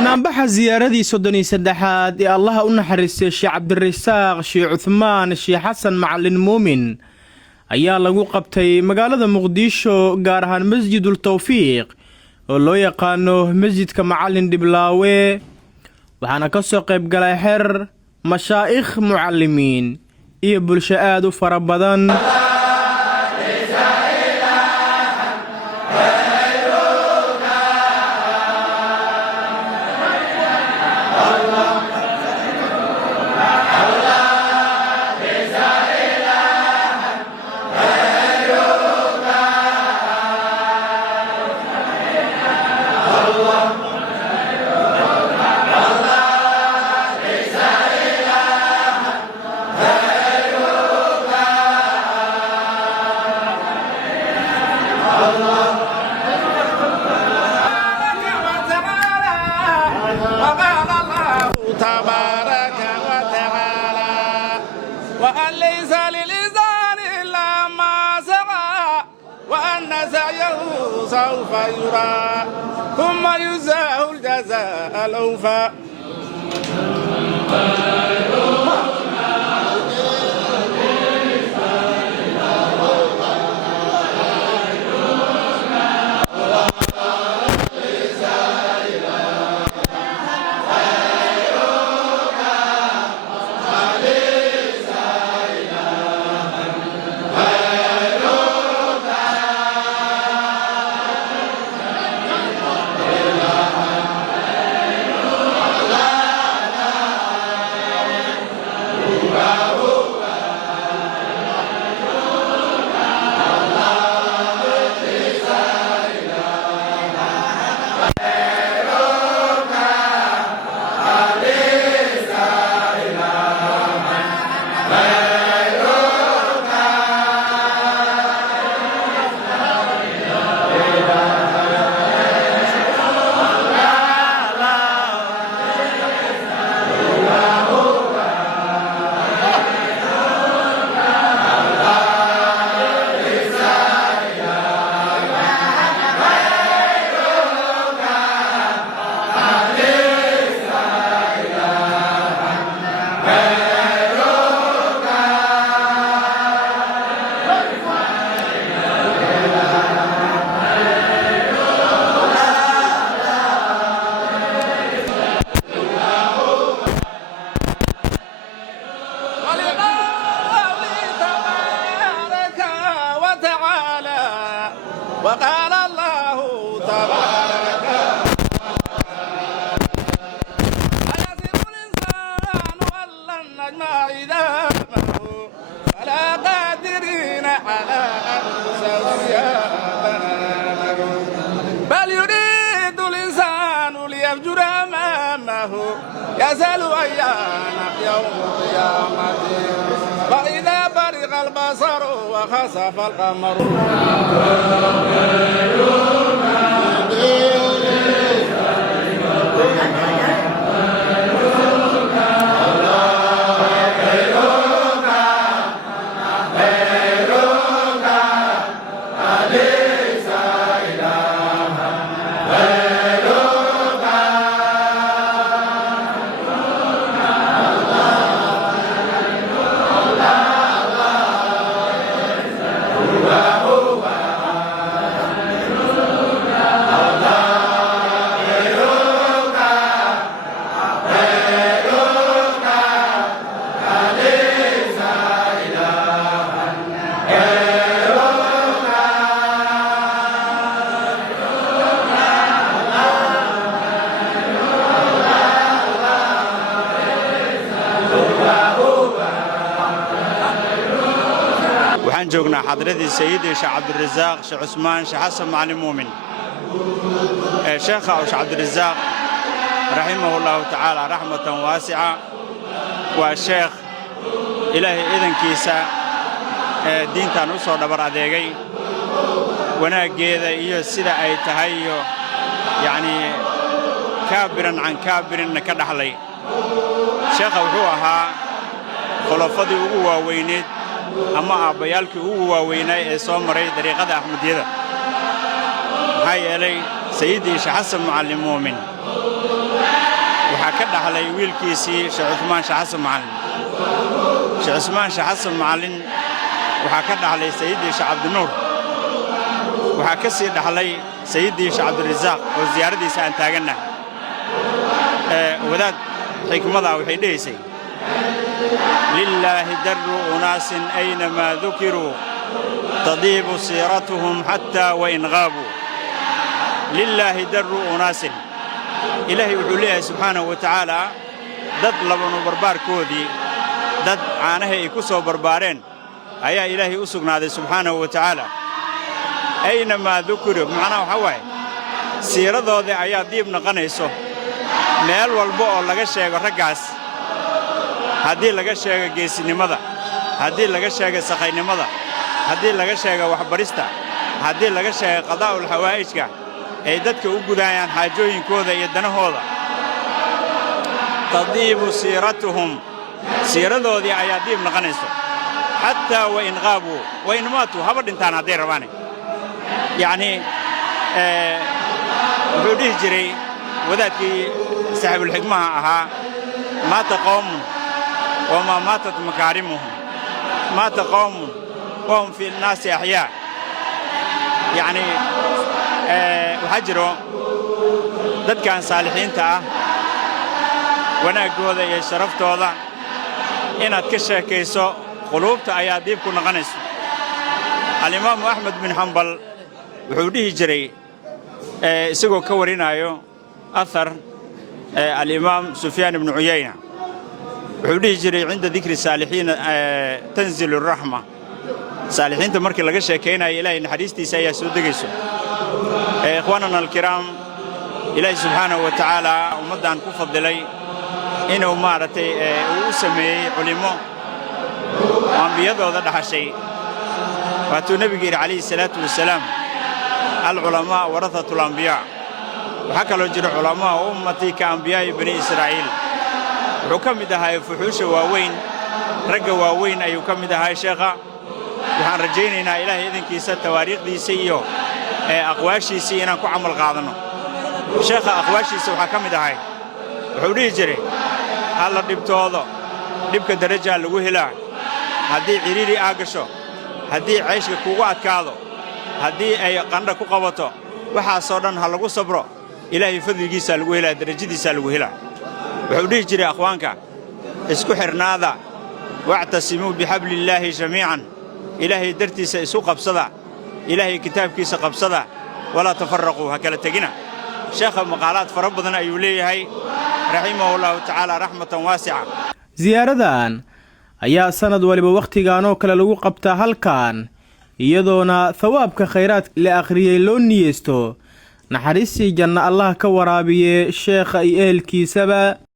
banaanbaxa ziyaaradii 33aad ee Allah u naxariistay Sheekh Cabdirasaaq Sheekh Uthman Sheekh Xasan Macallin Muumin ayaa lagu qabtay magaalada Muqdisho gaar ahaan Masjidul Tawfiiq oo loo yaqaano Masjidka Macallin Diblaawe waxaana ka soo qayb galay xeer mashaayikh mucallimiin iyo bulsho aad u fara badan. وأن ليس للإنسان إلا ما سعى وأن سعيه سوف يرى ثم يجزاه الجزاء الأوفى. وقال الله تبارك أيحسب الإنسان أن لن نجمع عظامه فلا قادرين على أن نسوي بنانه بل يريد الإنسان ليفجر أمامه يسأل أيان يوم القيامة فإذا برق البصر وخسف القمر waxaan joognaa xadradii Sayyidi Sheekh Cabdirasaaq Sheekh Uthman Sheekh Xasan Macallin Muumin Sheekh Cabdirasaaq rahimahullahu ta'ala rahmatan wasi'a wa Sheekh Ilaahi idankiisa diintan u soo dhabar adeegay wanaageeda iyo sida ay tahay iyo yaani kaabiran an kaabirin ka dhaxlay Sheekh wuxuu ahaa khulafadii ugu waaweyneed ama aabayaalkii ugu waaweynay ee soo maray dariiqada Ahmadiyada maxay yeelay Sayyidi Sheekh Xasan Macallin Muumin waxaa ka dhaxlay wiilkiisii sheekh Uthman Sheekh Xasan Macallin. Sheekh Uthman Sheekh Xasan Macallin waxaa ka dhaxlay Sayyidii Sheekh Cabdinuur. waxaa ka sii dhaxlay Sayyidii Sheekh Cabdirasaaq oo ziyaaradiisa aan taagannahay. wadaad xikmada waxay dheeysay lillaahi darru unaasin aynamaa dukiruu tadiibu siiratuhum xataa wain qaabuu. lillaahi darru unaasin, ilaahay wuxuu leeyahay subxaanahu wa tacaalaa dad labanu barbaarkoodii, dad caanahay ay ku soo barbaareen ayaa ilaahay u sugnaaday subxaanahu wa tacaalaa. aynamaa dukiruu macnaha waxaa waaye siiradoodii ayaa diib noqonayso meel walba oo laga sheego raggaas, haddii laga sheego geesinimada, haddii laga sheego sakhaynimada, haddii laga sheego waxbarista, haddii laga sheego qadaa'ul xawaa'ijka ay dadka u gudayaan xaajooyinkooda iyo danahooda. tadiibu siiratuhum, siiradoodii ayaa diib noqonayso xataa wain qaabuu wain maatuu, haba dhintaan hadday rabaane. yacnii wuxuu dhihi jiray wadaadkii saaxiibulxikmaha ahaa maata qawmun wamaa maatat makaarimuhum, maata qawmun wahum fi nnaasi axyaa. yacnii waxaa jiro dadkan saalixiinta ah wanaaggooda iyo sharaftooda inaad ka sheekayso quluubta ayaa diib ku noqonayso. alimaamu axmed bin xambal wuxuu dhihi jiray isagoo ka warinaayo ahar alimaam sufyaan ibnu cuyayna, wuxuu dhihi jiray cinda dikri saalixiina tanzilu raxma. saalixiinta markii laga sheekaynayo ilaahay naxariistiisa ayaa soo degayso. ikhwaanana alkiraam, ilaahay subxaanahu wa tacaalaa ummaddan ku fadilay inuu maaragtay uu u sameeyey culimo ambiyadooda dhaxashay. waatuu nebigu yidhi calayhi salaatu wasalaam alculamaa warahatu alambiyaa. waxaa kaloo jira culamaa ummatii ka ambiyaa'i bani israa'iil. wuxuu ka mid ahaa fuxuusha waaweyn, ragga waaweyn ayuu ka mid ahaa sheekha. waxaan rajaynaynaa ilaahay idinkiisa tawaariikhdiisa iyo aqwaashiisii inaan ku camal qaadanno. sheekha aqwaashiisa waxaa ka mid ahay wuxuu dhihi jiray halla dhibtoodo, dhibka darajaa lagu helaa. haddii cidhiidhi aa gasho, haddii cayshka kugu adkaado, haddii ay qandha ku qabato, waxaasoo dhan ha lagu sabro. ilaahay fadligiisaa lagu helaa, darajadiisaa lagu helaa. wuxuu dhihi jiray akhwaanka isku xirnaada, wactasimuu bixabliillaahi jamiican, ilaahay dartiisa isu qabsada, ilaahay kitaabkiisa qabsada, walaa tafarraquu, ha kala tegina. sheekha maqaalaad fara badan ayuu leeyahay raximahullahu tacaala raxmatan waasica. siyaaradan ayaa sannad waliba wakhtigan oo kale lagu qabtaa halkan, iyadoona thawaabka khayraadka la akhriyey loo niyeysto naxariistii janna allah ka waraabiye sheekha iyo ehelkiisaba.